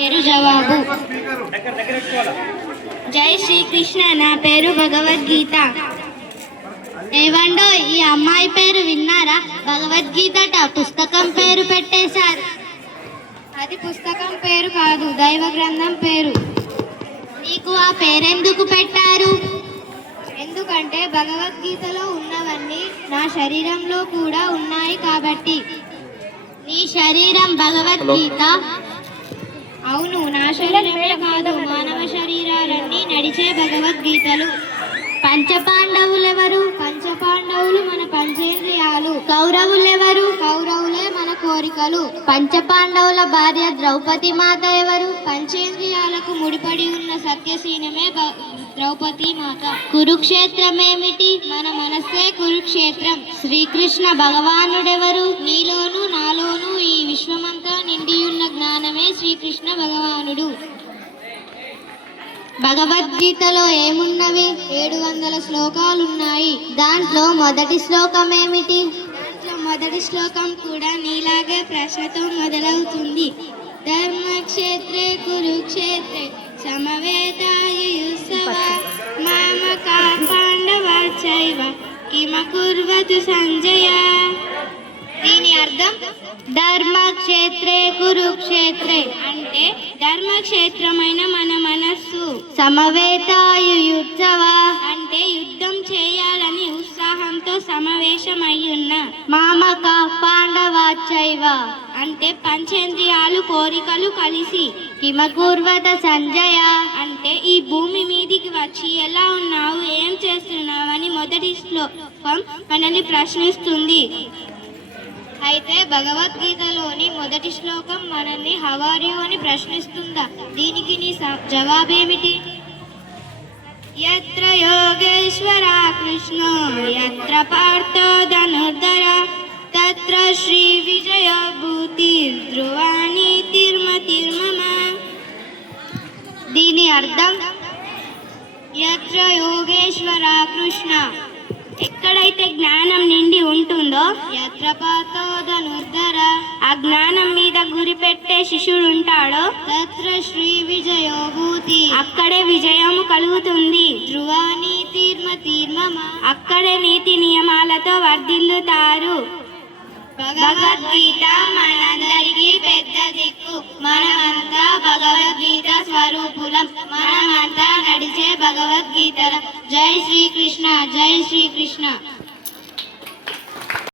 పేరు జవాబు. జై శ్రీకృష్ణ, నా పేరు భగవద్గీత. ఏవండో, ఈ అమ్మాయి పేరు విన్నారా? భగవద్గీతట పుస్తకం పేరు పెట్టేశారు. అది పుస్తకం పేరు కాదు, దైవ గ్రంథం పేరు. నీకు ఆ పేరెందుకు పెట్టారు? ఎందుకంటే భగవద్గీతలో ఉన్నవన్నీ నా శరీరంలో కూడా ఉన్నాయి కాబట్టి. నీ శరీరం భగవద్గీత? అవును, నా శరీరమే కాదు, మానవ శరీరాలన్నీ నడిచే భగవద్గీతలు. పంచపాండవులెవరు? పంచపాండవులు మన పంచేంద్రియాలు. కౌరవులెవరు? కౌరవులే మన కోరికలు. పంచపాండవుల భార్య ద్రౌపది మాత ఎవరు? పంచేంద్రియాలకు ముడిపడి ఉన్న సత్యశీనమే ద్రౌపది మాత. కురుక్షేత్రం ఏమిటి? మన మనస్సే కురుక్షేత్రం. శ్రీకృష్ణ భగవానుడెవరు? నీలోను నాలోను ఈ విశ్వమంతా నిండియున్న జ్ఞానమే శ్రీకృష్ణ భగవానుడు. భగవద్గీతలో ఏమున్నవి? 700 శ్లోకాలున్నాయి. దాంట్లో మొదటి శ్లోకం ఏమిటి? దాంట్లో మొదటి శ్లోకం కూడా నీలాగే ప్రశ్నతో మొదలవుతుంది. ధర్మక్షేత్రే కురుక్షేత్రే సమవేతాయుయుత్సవ మామకా పాండవాచైవ కిమకుర్వతు సంజయ. దీని అర్థం ధర్మక్షేత్రే కురుక్షేత్రే అంటే ధర్మక్షేత్రమైన మన మనస్సు, సమవేతాయుయుత్సవ అంటే యుద్ధం చేయాలని ఉత్సాహంతో సమావేశమయ్యున్న, మామక పాండవాచైవ అంటే పంచేంద్రియాలు కోరికలు కలిసి, కిమకుర్వత సంజయ అంటే ఈ భూమి మీదికి వచ్చి ఎలా ఉన్నావు, ఏం చేస్తున్నావు అని మొదటి శ్లోకం మనల్ని ప్రశ్నిస్తుంది. అయితే భగవద్గీతలోని మొదటి శ్లోకం మనల్ని హవారియు అని ప్రశ్నిస్తుందా? దీనికి నీ జవాబేమిటి? యత్ర యోగేశ్వర కృష్ణ యత్ర పార్థో ధనుర్ధర తత్ర శ్రీ విజయ భూతి ధ్రువాణి తిర్మతిర్మమ. దీని అర్థం యత్ర యోగేశ్వర కృష్ణ ఎక్కడైతే జ్ఞానం నిండి ఉంటుందో, యత్రపాతో ధనుర్ధర ఆ జ్ఞానం మీద గురి పెట్టే శిష్యుడు ఉంటాడో, తత్ర శ్రీ విజయోభూతి అక్కడే విజయము కలుగుతుంది. ధ్రువాని తీర్మమ అక్కడే నీతి నియమాలతో వర్ధిల్లుతారు. భగవద్గీత మనందరికీ పెద్ద దిక్కు. మనమంతా భగవద్గీత స్వరూపులం. మనమంతా నడిచే భగవద్గీతలం. జై శ్రీకృష్ణ, జై శ్రీకృష్ణ.